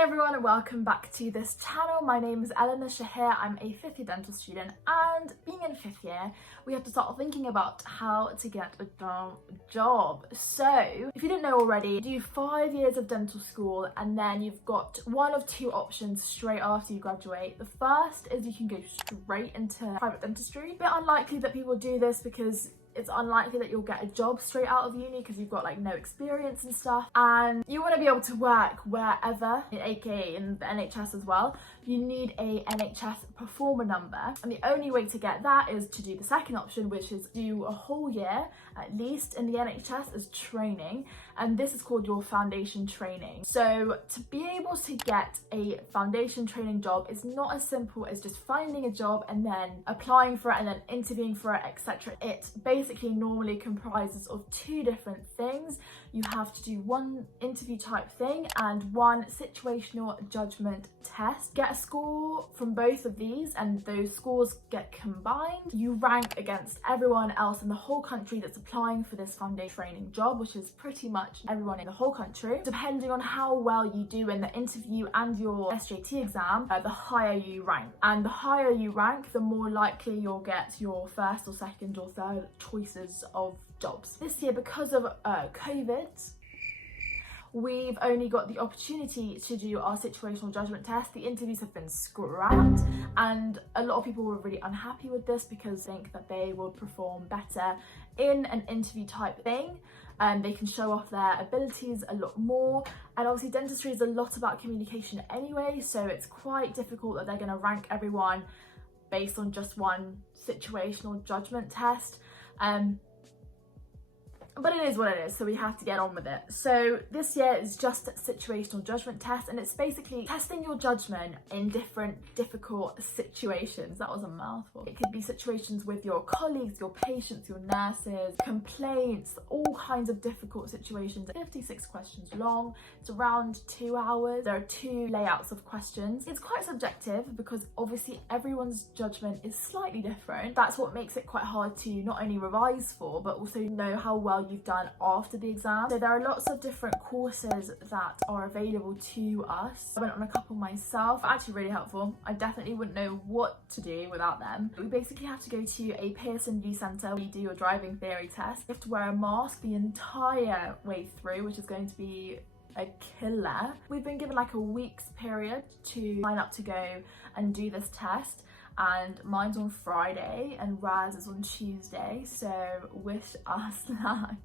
everyone and welcome back to this channel. My name is Elena Shahir. I'm a 5th year dental student, and being in 5th year we have to start thinking about how to get a job. So if you didn't know already, you do 5 years of dental school and then you've got one of two options straight after you graduate. The first is you can go straight into private dentistry. A bit unlikely that people do this because it's unlikely that you'll get a job straight out of uni because you've got like no experience and stuff, and you want to be able to work wherever, aka in the NHS as well. You need a NHS performer number, and the only way to get that is to do the second option, which is do a whole year at least in the NHS as training, and this is called your foundation training. So to be able to get a foundation training job is not as simple as just finding a job and then applying for it and then interviewing for it, etc. It basically normally comprises of two different things. You have to do one interview type thing and one situational judgment test. Get a score from both of these and those scores get combined. You rank against everyone else in the whole country that's applying for this foundation training job, which is pretty much everyone in the whole country. Depending on how well you do in the interview and your SJT exam, the higher you rank. And the higher you rank, the more likely you'll get your first or second or third choices of jobs. This year, because of COVID, we've only got the opportunity to do our situational judgment test. The interviews have been scrapped, and a lot of people were really unhappy with this because they think that they will perform better in an interview type thing, and they can show off their abilities a lot more. And obviously dentistry is a lot about communication anyway, so it's quite difficult that they're going to rank everyone based on just one situational judgment test. But it is what it is, so we have to get on with it. So this year is just situational judgment test, and it's basically testing your judgment in different difficult situations. That was a mouthful. It could be situations with your colleagues, your patients, your nurses, complaints, all kinds of difficult situations. 56 questions long. It's around 2 hours. There are 2 layouts of questions. It's quite subjective because obviously everyone's judgment is slightly different. That's what makes it quite hard to not only revise for, but also know how well you've done after the exam. So there are lots of different courses that are available to us. I went on a couple myself, actually really helpful. I definitely wouldn't know what to do without them. We basically have to go to a Pearson View Centre where you do your driving theory test. You have to wear a mask the entire way through, which is going to be a killer. We've been given like a week's period to sign up to go and do this test, and mine's on Friday and Raz is on Tuesday, so wish us luck.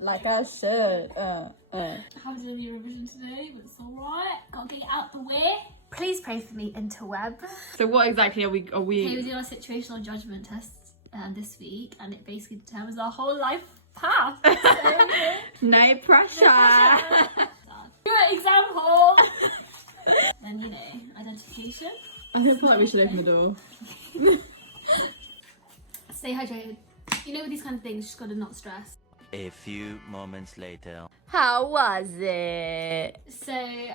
Like I should. Haven't done any revision today, but it's alright. Gotta get it out the way. Please pray for me, interweb. So what exactly are we? Okay, we did our situational judgment test this week, and it basically determines our whole life path. So, No pressure. Do an example. Then identification. I feel like we should open the door. Stay hydrated. With these kind of things, just gotta not stress. A few moments later. How was it? So,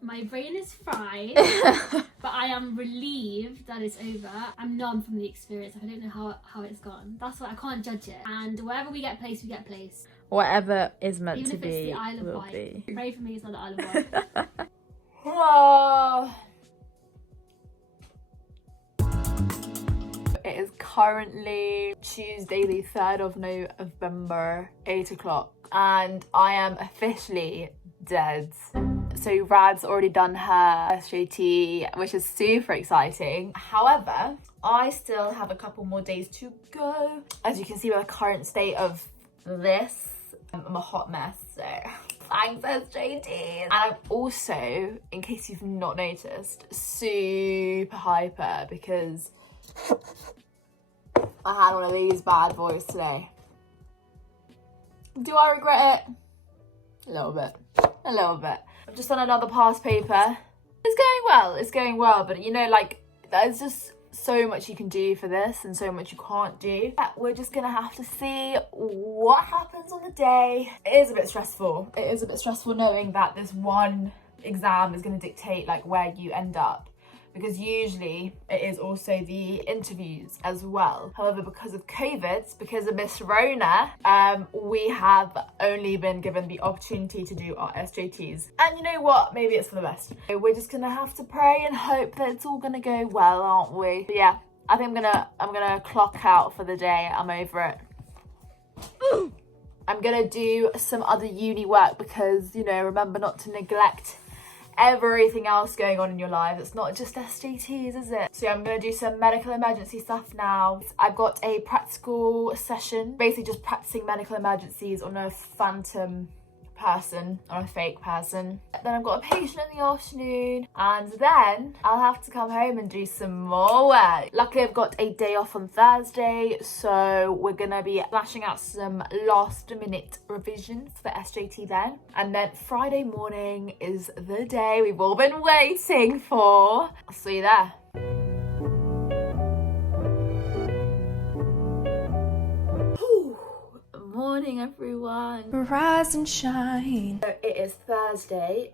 my brain is fried, but I am relieved that it's over. I'm numb from the experience. I don't know how it's gone. That's why I can't judge it. And wherever we get placed, we get placed. Whatever is meant Even to if be, it's the Isle of will Wight. be. Pray for me, it's not the Isle of Wight. Oh. It is currently Tuesday the 3rd of November, 8 o'clock, and I am officially dead. So Rad's already done her SJT, which is super exciting. However, I still have a couple more days to go. As you can see by the current state of this, I'm a hot mess, so thanks SJT. And I'm also, in case you've not noticed, super hyper because I had one of these bad boys today. Do I regret it? A little bit. I've just done another past paper. It's going well, but there's just so much you can do for this and so much you can't do. We're just gonna have to see what happens on the day. It is a bit stressful. Knowing that this one exam is gonna dictate like where you end up. because usually it is also the interviews as well. However, because of COVID, because of Miss Rona, we have only been given the opportunity to do our SJTs. And you know what? Maybe it's for the best. We're just gonna have to pray and hope that it's all gonna go well, aren't we? But yeah, I think I'm gonna clock out for the day. I'm over it. I'm gonna do some other uni work because, you know, remember not to neglect everything else going on in your life. It's not just SJTs, is it? So yeah, I'm gonna do some medical emergency stuff now. I've got a practical session, basically just practicing medical emergencies on a phantom person, on a fake person. Then I've got a patient in the afternoon, and then I'll have to come home and do some more work. Luckily I've got a day off on Thursday, so we're gonna be flashing out some last minute revisions for SJT then. And then Friday morning is the day we've all been waiting for. I'll see you there. Morning everyone, rise and shine. So it is Thursday,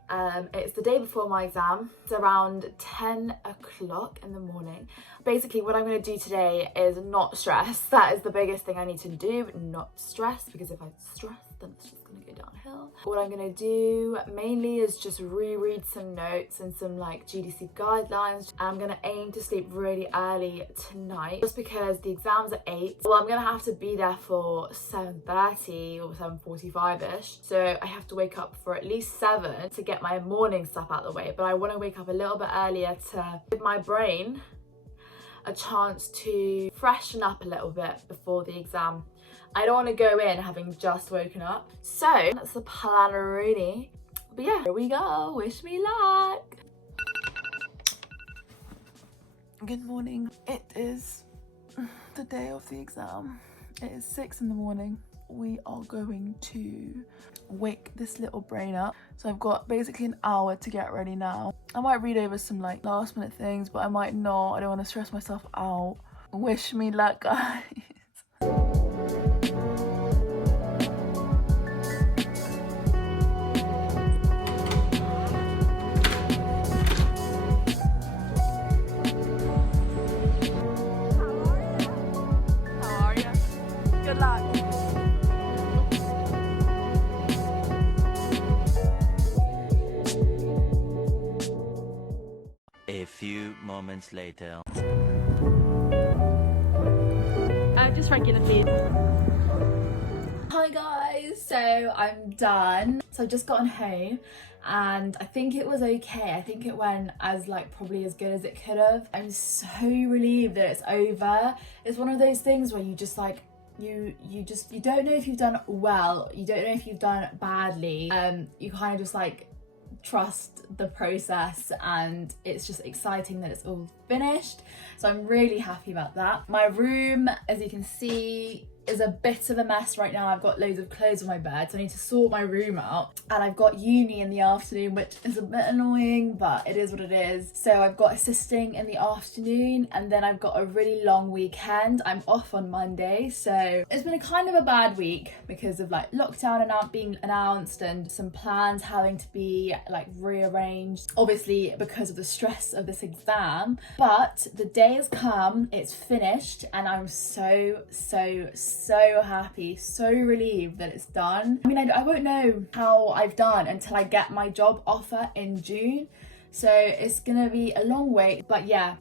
it's the day before my exam. It's around 10 o'clock in the morning. Basically what I'm going to do today is not stress. That is the biggest thing I need to do, not stress, because if I stress then it's just going to go downhill. What I'm going to do mainly is just reread some notes and some like GDC guidelines. I'm going to aim to sleep really early tonight just because the exam's at 8. Well, I'm going to have to be there for 7:30 or 7:45ish, so I have to wake up for at least 7 to get my morning stuff out of the way. But I want to wake up a little bit earlier to give my brain a chance to freshen up a little bit before the exam. I don't want to go in having just woken up. So that's the plan really. But yeah, here we go. Wish me luck. Good morning. It is the day of the exam. It is 6 in the morning. We are going to wake this little brain up. So I've got basically an hour to get ready now. I might read over some like last minute things, but I might not. I don't want to stress myself out. Wish me luck, guys. Good luck. A few moments later. Just regular please. Hi guys, so I'm done. So I've just gotten home and I think it was okay. I think it went as like probably as good as it could have. I'm so relieved that it's over. It's one of those things where you just like you don't know if you've done well, you don't know if you've done badly. You kind of just like trust the process, and it's just exciting that it's all finished. So I'm really happy about that. My room, as you can see, is a bit of a mess right now. I've got loads of clothes on my bed, so I need to sort my room out. And I've got uni in the afternoon, which is a bit annoying, but it is what it is. So I've got assisting in the afternoon, and then I've got a really long weekend. I'm off on Monday, so it's been a kind of a bad week because of like lockdown being announced and some plans having to be like rearranged, obviously because of the stress of this exam. But the day has come, it's finished, and I'm so happy, so relieved that it's done. I mean, I won't know how I've done until I get my job offer in June, so it's gonna be a long wait. But yeah,